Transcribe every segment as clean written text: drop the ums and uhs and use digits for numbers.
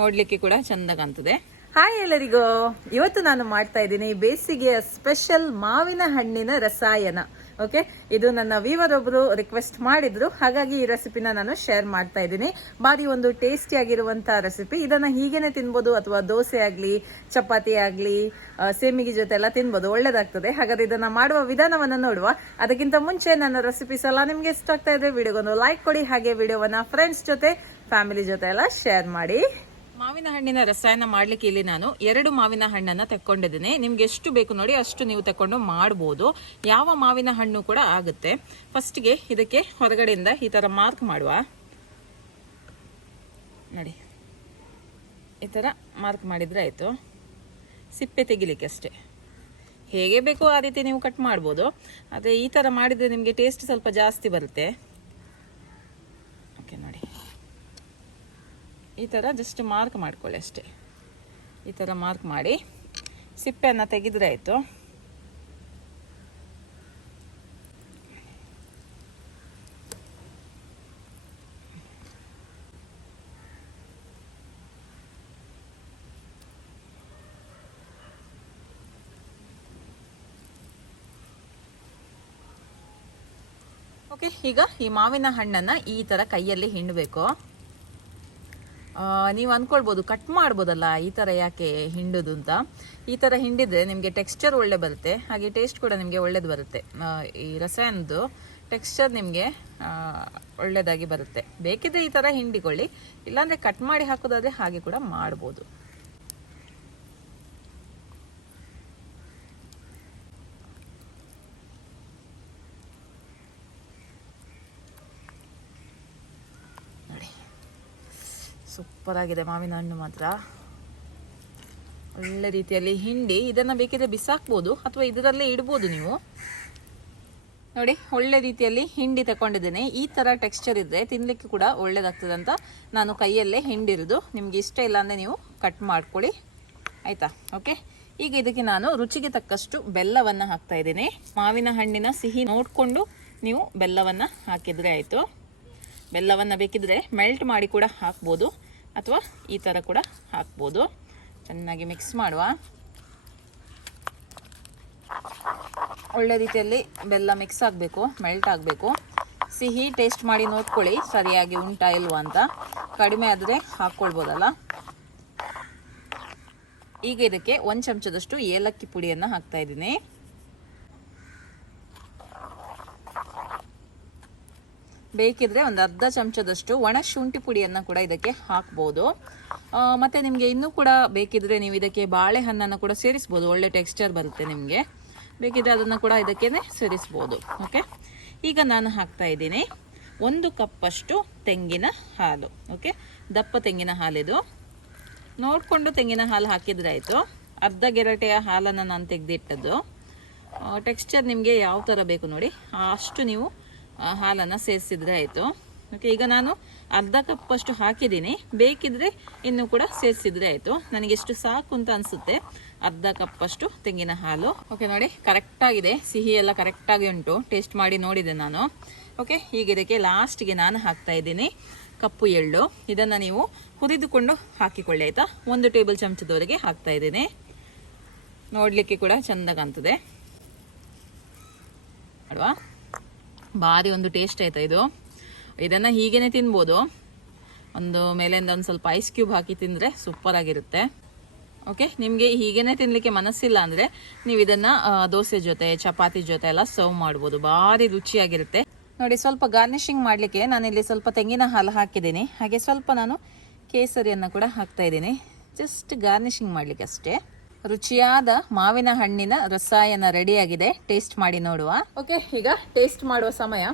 ನೋಡ್ಲಿಕ್ಕೆ ಕೂಡ ಚಂದ ಕಾಣ್ತದೆ. ಹಾಯ್ ಎಲ್ಲರಿಗೂ, ಇವತ್ತು ನಾನು ಮಾಡ್ತಾ ಇದ್ದೀನಿ ಬೇಸಿಗೆಯ ಸ್ಪೆಷಲ್ ಮಾವಿನ ಹಣ್ಣಿನ ರಸಾಯನ. ಓಕೆ, ಇದು ನನ್ನ ವೀವರ್ ಒಬ್ರು ರಿಕ್ವೆಸ್ಟ್ ಮಾಡಿದ್ರು, ಹಾಗಾಗಿ ಈ ರೆಸಿಪಿನ ನಾನು ಶೇರ್ ಮಾಡ್ತಾ ಇದ್ದೀನಿ. ಬಾರಿ ಒಂದು ಟೇಸ್ಟಿ ಆಗಿರುವಂತಹ ರೆಸಿಪಿ. ಇದನ್ನ ಹೀಗೇನೆ ತಿನ್ಬೋದು ಅಥವಾ ದೋಸೆ ಆಗ್ಲಿ, ಚಪಾತಿ ಆಗ್ಲಿ, ಸೇಮಿಗೆ ಜೊತೆ ಎಲ್ಲ ತಿನ್ಬೋದು, ಒಳ್ಳೇದಾಗ್ತದೆ. ಹಾಗಾದ್ರೆ ಇದನ್ನ ಮಾಡುವ ವಿಧಾನವನ್ನ ನೋಡುವ. ಅದಕ್ಕಿಂತ ಮುಂಚೆ ನನ್ನ ರೆಸಿಪೀಸ್ ಎಲ್ಲ ನಿಮ್ಗೆ ಇಷ್ಟ ಆಗ್ತಾ ಇದ್ರೆ ವಿಡಿಯೋಗೊಂದು ಲೈಕ್ ಕೊಡಿ, ಹಾಗೆ ವಿಡಿಯೋವನ್ನ ಫ್ರೆಂಡ್ಸ್ ಜೊತೆ, ಫ್ಯಾಮಿಲಿ ಜೊತೆ ಎಲ್ಲ ಶೇರ್ ಮಾಡಿ. ಮಾವಿನ ಹಣ್ಣಿನ ರಸಾಯನ ಮಾಡ್ಲಿಕ್ಕೆ ಇಲ್ಲಿ ನಾನು 2 ಮಾವಿನ ಹಣ್ಣನ್ನ ತಕೊಂಡಿದ್ದೀನಿ. ನಿಮ್ಗೆ ಎಷ್ಟು ಬೇಕು ನೋಡಿ ಅಷ್ಟು ನೀವು ತಕೊಂಡು ಮಾಡಬಹುದು. ಯಾವ ಮಾವಿನ ಹಣ್ಣು ಕೂಡ ಆಗುತ್ತೆ. ಫಸ್ಟ್ಗೆ ಇದಕ್ಕೆ ಹೊರಗಡೆಯಿಂದ ಈ ತರ ಮಾರ್ಕ್ ಮಾಡುವ. ನೋಡಿ, ಈ ತರ ಮಾರ್ಕ್ ಮಾಡಿದ್ರೆ ಆಯ್ತು. ಸಿಪ್ಪೆ ತೆಗಿಲಿಕ್ಕೆ ಅಷ್ಟೇ. ಹೇಗೆ ಬೇಕೋ ಆ ರೀತಿ ನೀವು ಕಟ್ ಮಾಡ್ಬೋದು. ಆದರೆ ಈ ತರ ಮಾಡಿದ್ರೆ ನಿಮಗೆ ಟೇಸ್ಟ್ ಸ್ವಲ್ಪ ಜಾಸ್ತಿ ಬರುತ್ತೆ. ಓಕೆ, ನೋಡಿ ಈ ಥರ ಜಸ್ಟ್ ಮಾರ್ಕ್ ಮಾಡ್ಕೊಳ್ಳಿ ಅಷ್ಟೇ. ಈ ಥರ ಮಾರ್ಕ್ ಮಾಡಿ ಸಿಪ್ಪೆಯನ್ನು ತೆಗೆದ್ರೆ ಆಯಿತು. ಓಕೆ, ಈಗ ಈ ಮಾವಿನ ಹಣ್ಣನ್ನು ಈ ಥರ ಕೈಯಲ್ಲಿ ಹಿಂಡಬೇಕು. ನೀವು ಅಂದ್ಕೊಳ್ಬೋದು ಕಟ್ ಮಾಡ್ಬೋದಲ್ಲ, ಈ ಥರ ಯಾಕೆ ಹಿಂಡುದು ಅಂತ. ಈ ಥರ ಹಿಂಡಿದ್ರೆ ನಿಮಗೆ ಟೆಕ್ಸ್ಚರ್ ಒಳ್ಳೆ ಬರುತ್ತೆ, ಹಾಗೆ ಟೇಸ್ಟ್ ಕೂಡ ನಿಮಗೆ ಒಳ್ಳೇದು ಬರುತ್ತೆ. ಈ ರಸಾಯನದ್ದು ಟೆಕ್ಸ್ಚರ್ ನಿಮಗೆ ಒಳ್ಳೆಯದಾಗಿ ಬರುತ್ತೆ. ಬೇಕಿದ್ರೆ ಈ ಥರ ಹಿಂಡಿಕೊಳ್ಳಿ, ಇಲ್ಲಾಂದರೆ ಕಟ್ ಮಾಡಿ ಹಾಕೋದಾದರೆ ಹಾಗೆ ಕೂಡ ಮಾಡ್ಬೋದು. ಸೂಪರ್ ಆಗಿದೆ ಮಾವಿನ ಹಣ್ಣು ಮಾತ್ರ. ಒಳ್ಳೆ ರೀತಿಯಲ್ಲಿ ಹಿಂಡಿ ಇದನ್ನ ಬೇಕಿದ್ರೆ ಬಿಸಾಕ್ಬೋದು ಅಥವಾ ಇದರಲ್ಲೇ ಇಡ್ಬೋದು ನೀವು. ನೋಡಿ, ಒಳ್ಳೆ ರೀತಿಯಲ್ಲಿ ಹಿಂಡಿ ತಗೊಂಡಿದ್ದೇನೆ. ಈ ತರ ಟೆಕ್ಸ್ಚರ್ ಇದ್ರೆ ತಿನ್ಲಿಕ್ಕೆ ಕೂಡ ಒಳ್ಳೇದಾಗ್ತದೆ ಅಂತ ನಾನು ಕೈಯಲ್ಲೇ ಹಿಂಡಿರೋದು. ನಿಮ್ಗೆ ಇಷ್ಟ ಇಲ್ಲ ಅಂದ್ರೆ ನೀವು ಕಟ್ ಮಾಡ್ಕೊಳ್ಳಿ, ಆಯ್ತಾ. ಓಕೆ, ಈಗ ಇದಕ್ಕೆ ನಾನು ರುಚಿಗೆ ತಕ್ಕಷ್ಟು ಬೆಲ್ಲವನ್ನ ಹಾಕ್ತಾ ಇದ್ದೀನಿ. ಮಾವಿನ ಹಣ್ಣಿನ ಸಿಹಿ ನೋಡ್ಕೊಂಡು ನೀವು ಬೆಲ್ಲವನ್ನ ಹಾಕಿದ್ರೆ ಆಯ್ತು. ಬೆಲ್ಲವನ್ನ ಬೇಕಿದ್ರೆ ಮೆಲ್ಟ್ ಮಾಡಿ ಕೂಡ ಹಾಕ್ಬೋದು ಅಥವಾ ಈ ಥರ ಕೂಡ ಹಾಕ್ಬೋದು. ಚೆನ್ನಾಗಿ ಮಿಕ್ಸ್ ಮಾಡುವ. ಒಳ್ಳೆ ರೀತಿಯಲ್ಲಿ ಬೆಲ್ಲ ಮಿಕ್ಸ್ ಆಗಬೇಕು, ಮೆಲ್ಟ್ ಆಗಬೇಕು. ಸಿಹಿ ಟೇಸ್ಟ್ ಮಾಡಿ ನೋಡ್ಕೊಳ್ಳಿ ಸರಿಯಾಗಿ ಉಂಟಾ ಇಲ್ವಾ ಅಂತ. ಕಡಿಮೆ ಆದರೆ ಹಾಕ್ಕೊಳ್ಬೋದಲ್ಲ. ಈಗ ಇದಕ್ಕೆ 1 ಚಮಚದಷ್ಟು ಏಲಕ್ಕಿ ಪುಡಿಯನ್ನು ಹಾಕ್ತಾ ಇದ್ದೀನಿ. ಬೇಕಿದ್ರೆ ಒಂದು ಅರ್ಧ ಚಮಚದಷ್ಟು ಒಣ ಶುಂಠಿ ಪುಡಿಯನ್ನು ಕೂಡ ಇದಕ್ಕೆ ಹಾಕ್ಬೋದು. ಮತ್ತು ನಿಮಗೆ ಇನ್ನೂ ಕೂಡ ಬೇಕಿದ್ರೆ ನೀವು ಇದಕ್ಕೆ ಬಾಳೆಹಣ್ಣನ್ನು ಕೂಡ ಸೇರಿಸ್ಬೋದು, ಒಳ್ಳೆ ಟೆಕ್ಸ್ಚರ್ ಬರುತ್ತೆ ನಿಮಗೆ. ಬೇಕಿದ್ರೆ ಅದನ್ನು ಕೂಡ ಇದಕ್ಕೆ ಸೇರಿಸ್ಬೋದು. ಓಕೆ, ಈಗ ನಾನು ಹಾಕ್ತಾ ಇದ್ದೀನಿ 1 ಕಪ್ಪಷ್ಟು ತೆಂಗಿನ ಹಾಲು. ಓಕೆ, ದಪ್ಪ ತೆಂಗಿನ ಹಾಲಿದು. ನೋಡಿಕೊಂಡು ತೆಂಗಿನ ಹಾಲು ಹಾಕಿದ್ರೆ ಆಯಿತು. ಅರ್ಧ ಗೆರಟೆಯ ಹಾಲನ್ನು ನಾನು ತೆಗೆದಿಟ್ಟದ್ದು. ಟೆಕ್ಸ್ಚರ್ ನಿಮಗೆ ಯಾವ ಥರ ಬೇಕು ನೋಡಿ ಅಷ್ಟು ನೀವು ಹಾಲನ್ನು ಸೇರಿಸಿದ್ರೆ ಆಯಿತು. ಓಕೆ, ಈಗ ನಾನು ಅರ್ಧ ಕಪ್ಪಷ್ಟು ಹಾಕಿದ್ದೀನಿ. ಬೇಕಿದ್ರೆ ಇನ್ನೂ ಕೂಡ ಸೇರಿಸಿದ್ರೆ ಆಯಿತು. ನನಗೆ ಎಷ್ಟು ಸಾಕು ಅಂತ ಅನಿಸುತ್ತೆ, ಅರ್ಧ ಕಪ್ಪಷ್ಟು ತೆಂಗಿನ ಹಾಲು. ಓಕೆ, ನೋಡಿ ಕರೆಕ್ಟಾಗಿದೆ, ಸಿಹಿ ಎಲ್ಲ ಕರೆಕ್ಟಾಗಿ ಉಂಟು. ಟೇಸ್ಟ್ ಮಾಡಿ ನೋಡಿದೆ ನಾನು. ಓಕೆ, ಈಗ ಇದಕ್ಕೆ ಲಾಸ್ಟ್ಗೆ ನಾನು ಹಾಕ್ತಾ ಇದ್ದೀನಿ ಕಪ್ಪು ಎಳ್ಳು. ಇದನ್ನು ನೀವು ಹುರಿದುಕೊಂಡು ಹಾಕಿಕೊಳ್ಳಿ, ಆಯಿತಾ. 1 ಟೇಬಲ್ ಚಮಚದವರೆಗೆ ಹಾಕ್ತಾ ಇದ್ದೀನಿ. ನೋಡಲಿಕ್ಕೆ ಕೂಡ ಚೆಂದ ಕಾಣ್ತದೆ ಅಲ್ವಾ. ಭಾರಿ ಒಂದು ಟೇಸ್ಟ್ ಆಯ್ತಾ ಇದು. ಇದನ್ನು ಹೀಗೇನೆ ತಿನ್ಬೋದು. ಒಂದು ಮೇಲಿಂದ ಒಂದು ಸ್ವಲ್ಪ ಐಸ್ ಕ್ಯೂಬ್ ಹಾಕಿ ತಿಂದರೆ ಸೂಪರ್ ಆಗಿರುತ್ತೆ. ಓಕೆ, ನಿಮಗೆ ಹೀಗೇನೆ ತಿನ್ನಲಿಕ್ಕೆ ಮನಸ್ಸಿಲ್ಲ ಅಂದರೆ ನೀವು ಇದನ್ನು ದೋಸೆ ಜೊತೆ, ಚಪಾತಿ ಜೊತೆ ಎಲ್ಲ ಸರ್ವ್ ಮಾಡ್ಬೋದು. ಭಾರಿ ರುಚಿಯಾಗಿರುತ್ತೆ. ನೋಡಿ, ಸ್ವಲ್ಪ ಗಾರ್ನಿಷಿಂಗ್ ಮಾಡಲಿಕ್ಕೆ ನಾನಿಲ್ಲಿ ಸ್ವಲ್ಪ ತೆಂಗಿನ ಹಾಲು ಹಾಕಿದ್ದೀನಿ. ಹಾಗೆ ಸ್ವಲ್ಪ ನಾನು ಕೇಸರಿಯನ್ನು ಕೂಡ ಹಾಕ್ತಾ ಇದ್ದೀನಿ, ಜಸ್ಟ್ ಗಾರ್ನಿಷಿಂಗ್ ಮಾಡಲಿಕ್ಕೆ ಅಷ್ಟೇ. ರುಚಿಯಾದ ಮಾವಿನ ಹಣ್ಣಿನ ರಸಾಯನ ರೆಡಿಯಾಗಿದೆ. ಟೇಸ್ಟ್ ಮಾಡಿ ನೋಡುವ. ಓಕೆ, ಈಗ ಟೇಸ್ಟ್ ಮಾಡುವ ಸಮಯ.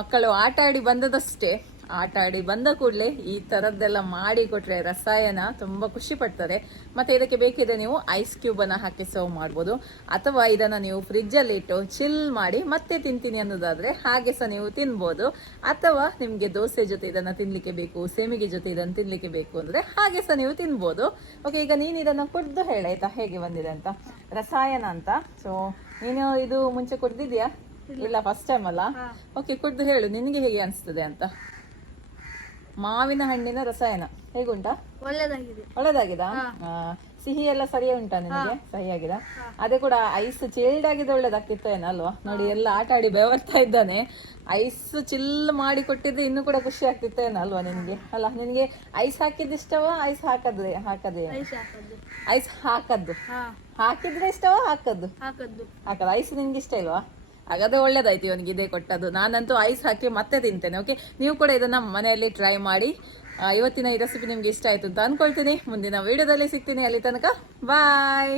ಮಕ್ಕಳು ಆಟ ಆಡಿ ಬಂದದಷ್ಟೇ ಆಟ ಆಡಿ ಬಂದ ಕೂಡಲೇ ಈ ಥರದ್ದೆಲ್ಲ ಮಾಡಿ ಕೊಟ್ಟರೆ ರಸಾಯನ ತುಂಬ ಖುಷಿ ಪಡ್ತಾರೆ. ಮತ್ತು ಇದಕ್ಕೆ ಬೇಕಿದ್ರೆ ನೀವು ಐಸ್ ಕ್ಯೂಬನ್ನು ಹಾಕಿ ಸರ್ವ್ ಮಾಡ್ಬೋದು, ಅಥವಾ ಇದನ್ನು ನೀವು ಫ್ರಿಜ್ಜಲ್ಲಿ ಇಟ್ಟು ಚಿಲ್ ಮಾಡಿ ಮತ್ತೆ ತಿಂತೀನಿ ಅನ್ನೋದಾದರೆ ಹಾಗೆ ಸಹ ನೀವು ತಿನ್ಬೋದು. ಅಥವಾ ನಿಮಗೆ ದೋಸೆ ಜೊತೆ ಇದನ್ನು ತಿನ್ನಲಿಕ್ಕೆ ಬೇಕು, ಸೇಮಿಗೆ ಜೊತೆ ಇದನ್ನು ತಿನ್ನಲಿಕ್ಕೆ ಬೇಕು ಅಂದರೆ ಹಾಗೆ ಸಹ ನೀವು ತಿನ್ಬೋದು. ಓಕೆ, ಈಗ ನೀನು ಇದನ್ನು ಕುಡ್ದು ಹೇಳಾಯ್ತಾ ಹೇಗೆ ಬಂದಿದೆ ಅಂತ, ರಸಾಯನ ಅಂತ. ಸೊ ನೀನು ಇದು ಮುಂಚೆ ಕುಡ್ದಿದ್ಯಾ? ಇಲ್ಲ, ಫಸ್ಟ್ ಟೈಮ್ ಅಲ್ಲ. ಓಕೆ, ಕುಡ್ದು ಹೇಳು ನಿನಗೆ ಹೇಗೆ ಅನಿಸ್ತದೆ ಅಂತ. ಮಾವಿನ ಹಣ್ಣಿನ ರಸಾಯನ ಹೇಗುಂಟಾ? ಒಳ್ಳೆದಾಗಿದೆ. ಒಳ್ಳೇದಾಗಿದಾ? ಸಿಹಿ ಎಲ್ಲ ಸರಿಯೇ ಉಂಟಾ ನಿನಗೆ? ಸಹಿಯಾಗಿದ? ಅದೇ ಕೂಡ ಐಸ್ ಚಿಲ್ಡ್ ಆಗಿದ್ರೆ ಒಳ್ಳೇದಾಗ್ತಿತ್ತು ಏನೋ ಅಲ್ವಾ? ನೋಡಿ ಎಲ್ಲ ಆಟ ಆಡಿ ಬೆವರ್ತಾ ಇದ್ದಾನೆ. ಐಸ್ ಚಿಲ್ ಮಾಡಿ ಕೊಟ್ಟಿದ್ರೆ ಇನ್ನೂ ಕೂಡ ಖುಷಿ ಆಗ್ತಿತ್ತು ಏನೋ ಅಲ್ವಾ ನಿನ್ಗೆ? ಅಲ್ಲ, ನಿನ್ಗೆ ಐಸ್ ಹಾಕಿದ್ದು ಇಷ್ಟವಾ ಐಸ್ ಹಾಕದ್ರೆ ಹಾಕದೆ? ಐಸ್ ಹಾಕದ್ದು ಹಾಕಿದ್ರೆ ಇಷ್ಟವಾ ಹಾಕದ್ದು? ಹಾಕದು. ಐಸ್ ನಿನ್ಗೆ ಇಷ್ಟ ಇಲ್ವಾ? ಹಾಗಾದ್ರೆ ಒಳ್ಳೇದಾಯ್ತು ಇವನಿಗೆ ಇದೇ ಕೊಟ್ಟದ್ದು. ನಾನಂತೂ ಐಸ್ ಹಾಕಿ ಮತ್ತೆ ತಿಂತೇನೆ. ಓಕೆ, ನೀವು ಕೂಡ ಇದನ್ನ ಮನೆಯಲ್ಲಿ ಟ್ರೈ ಮಾಡಿ. ಇವತ್ತಿನ ಈ ರೆಸಿಪಿ ನಿಮ್ಗೆ ಇಷ್ಟ ಆಯ್ತು ಅಂತ ಅನ್ಕೊಳ್ತೀನಿ. ಮುಂದಿನ ವಿಡಿಯೋದಲ್ಲಿ ಸಿಗ್ತೀನಿ. ಅಲ್ಲಿ ತನಕ ಬಾಯ್.